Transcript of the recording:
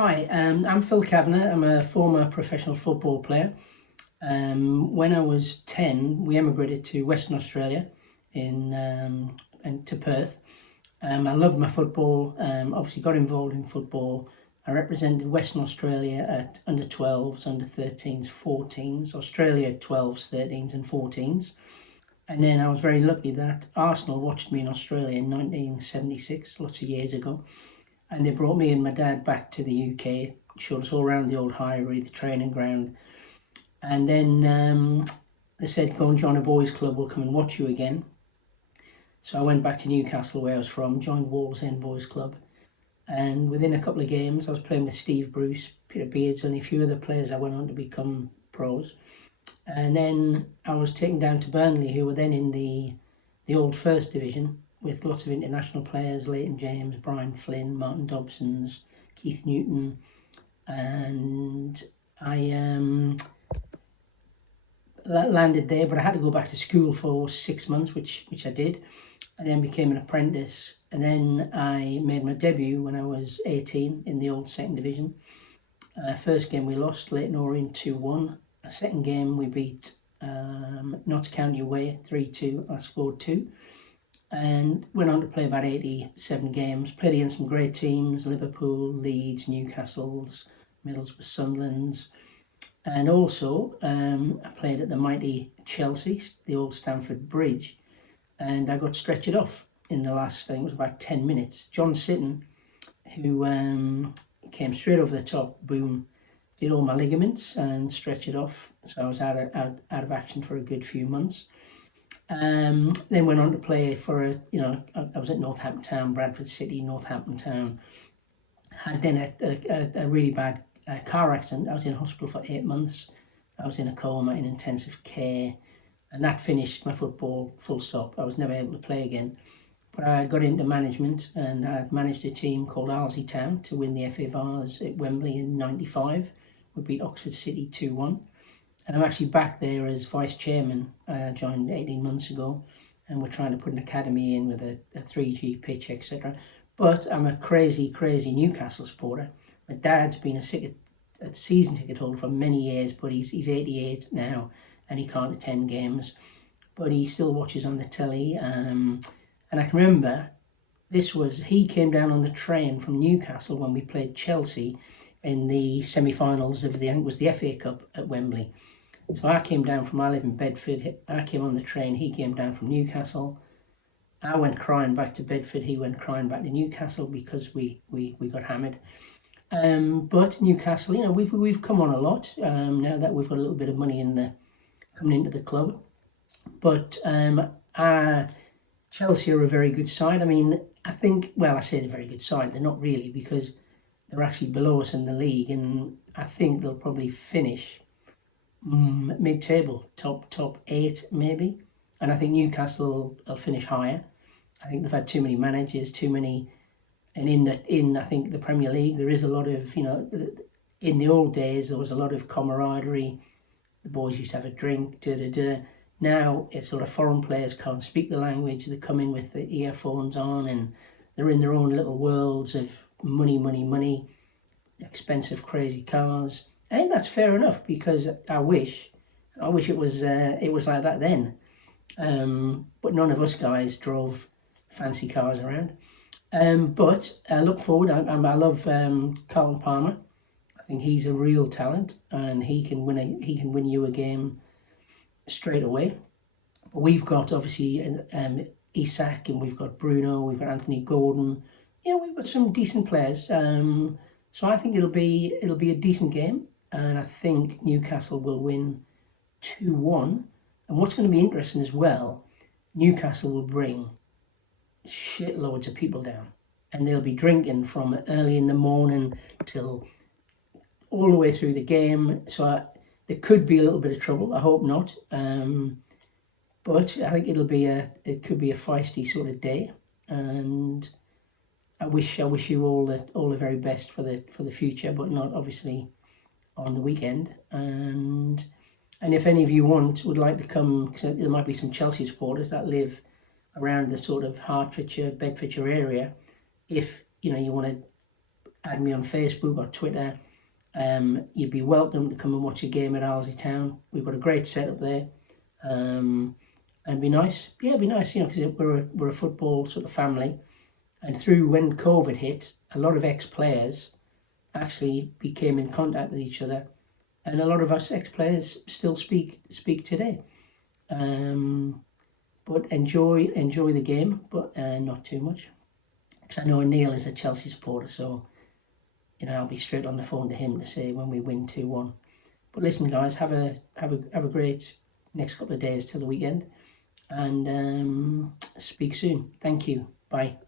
Hi, I'm Phil Cavener. I'm a former professional football player. When I was 10, we emigrated to Western Australia and to Perth. I loved my football, obviously got involved in football. I represented Western Australia at under 12s, under 13s, 14s, Australia at 12s, 13s and 14s. And then I was very lucky that Arsenal watched me in Australia in 1976, lots of years ago. And they brought me and my dad back to the UK, showed us all around the old Highbury, the training ground. And then they said, go and join a boys' club, we'll come and watch you again. So I went back to Newcastle, where I was from, joined Wallsend Boys Club. And within a couple of games, I was playing with Steve Bruce, Peter Beardsley, and a few other players that went on to become pros. And then I was taken down to Burnley, who were then in the old First Division, with lots of international players, Leighton James, Brian Flynn, Martin Dobsons, Keith Newton. And I landed there, but I had to go back to school for 6 months, which I did, and then became an apprentice. And then I made my debut when I was 18 in the old second division. First game we lost, Leighton Orient 2-1. Second game we beat Notts County away 3-2. I scored 2. And went on to play about 87 games, played against some great teams, Liverpool, Leeds, Newcastle's, Middlesbrough, Sunderland's. And also I played at the mighty Chelsea, the old Stamford Bridge, and I got stretchered off in the last, I think it was about 10 minutes. John Sitton, who came straight over the top, boom, did all my ligaments and stretchered off. So I was out of action for a good few months. Then went on to play for I was at Northampton Town, Bradford City, Northampton Town. Had then a really bad car accident. I was in hospital for 8 months. I was in a coma, in intensive care, and that finished my football, full stop. I was never able to play again. But I got into management, and I managed a team called Arlesey Town to win the FA Vase at Wembley in '95. We beat Oxford City 2-1. And I'm actually back there as vice chairman. I joined 18 months ago, and we're trying to put an academy in with a 3G pitch, etc. But I'm a crazy Newcastle supporter. My dad's been a season ticket holder for many years, but he's 88 now, and he can't attend games. But he still watches on the telly. And I can remember, he came down on the train from Newcastle when we played Chelsea in the semi-finals of I think it was the FA Cup at Wembley. So I came down I live in Bedford, I came on the train, he came down from Newcastle. I went crying back to Bedford, he went crying back to Newcastle because we got hammered. But Newcastle, we've come on a lot now that we've got a little bit of money coming into the club. But Chelsea are a very good side. I mean, I say they're a very good side. They're not really, because they're actually below us in the league, and I think they'll probably finish mid-table, top 8 maybe. And I think Newcastle will finish higher. I think they've had too many managers, and in I think the Premier League there is a lot of, in the old days there was a lot of camaraderie. The boys used to have a drink, Now it's sort of foreign players can't speak the language. They come in with the earphones on, and they're in their own little worlds of money, expensive, crazy cars. I think that's fair enough, because I wish it was like that then. But none of us guys drove fancy cars around. But I look forward. I love Carlton Palmer. I think he's a real talent, and he can win you a game straight away. But we've got obviously Isak, and we've got Bruno, we've got Anthony Gordon. We've got some decent players. So I think it'll be a decent game, and I think Newcastle will win 2-1. And what's going to be interesting as well, Newcastle will bring shitloads of people down, and they'll be drinking from early in the morning till all the way through the game. So there could be a little bit of trouble. I hope not. But I think it could be a feisty sort of day, and I wish you all the very best for the future, but not obviously on the weekend. And if any of you would like to come, because there might be some Chelsea supporters that live around the sort of Hertfordshire, Bedfordshire area. If you want to add me on Facebook or Twitter. You'd be welcome to come and watch a game at Arlesey Town. We've got a great setup there. And it'd be nice. Yeah, it'd be nice, you know, because we're a football sort of family. And through when COVID hit, a lot of ex-players actually became in contact with each other, and a lot of us ex-players still speak today. But enjoy the game, but not too much, because I know Neil is a Chelsea supporter, so you know I'll be straight on the phone to him to say when we win 2-1. But listen, guys, have a great next couple of days till the weekend, and speak soon. Thank you. Bye.